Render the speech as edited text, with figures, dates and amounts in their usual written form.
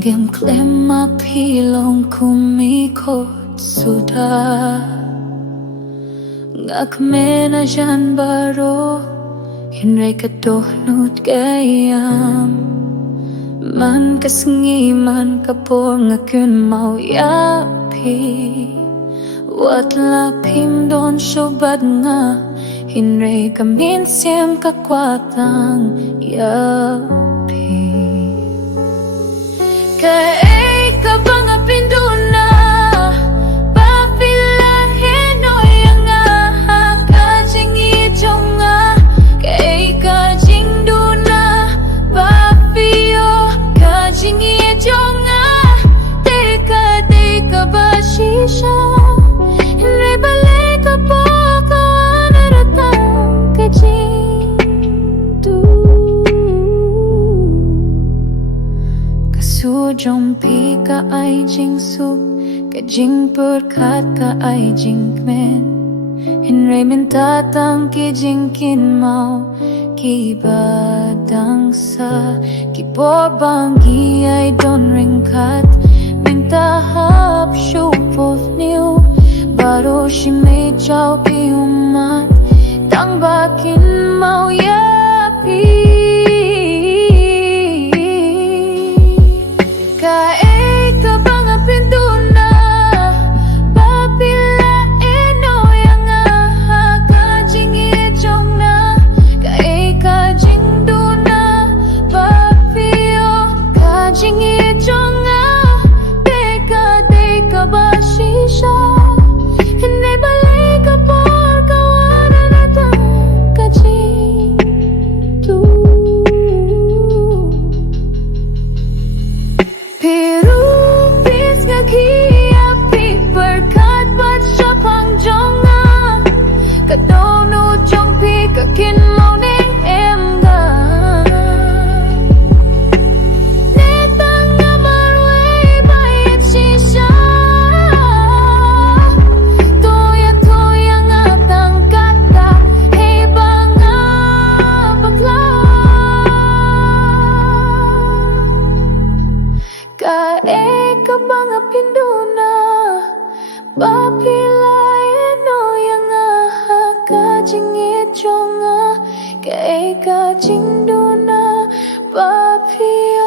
Sngaplem mapilong kumikot suda Ngakme na dyan baro hynrei ka dohnud gayam Man kasngi man kapor ngakun mau yapi Wat lapim don syobad nga hynrei ka mynsiem kakwatang yapi Kaei ka ba Duna papilahin o yanga ka jingieit jonga Kaei ka jingduh na papiyo ka jingieit jonga Ka ba shisha hynrei balay ka po kaanaratang ka jingduh Kasujong pi ka ay jingsuk ka jingpurkat ka ay jingmen hynrei mintatang ki jingkin mau kiba dangsa kiporbanggi ay don ringkat Tahap syupov niu Baru si may chow pi umat Tang bakin mau yapi Kaei ka ba Duna papilain o yanga ka jingieit jongna Kaei ka jingduh na papiyo ka jingieit jonga Ka ba shisha hynrei balay ka por kaanaratang ka jingduh Pirupis nga kiapi berkat bat shaphang jonga Dohnud jong pi kakin mau ning emga Kaei ka ba Duna papilain o yanga ka jingieit jonga Kaei ka jingduh na papiyo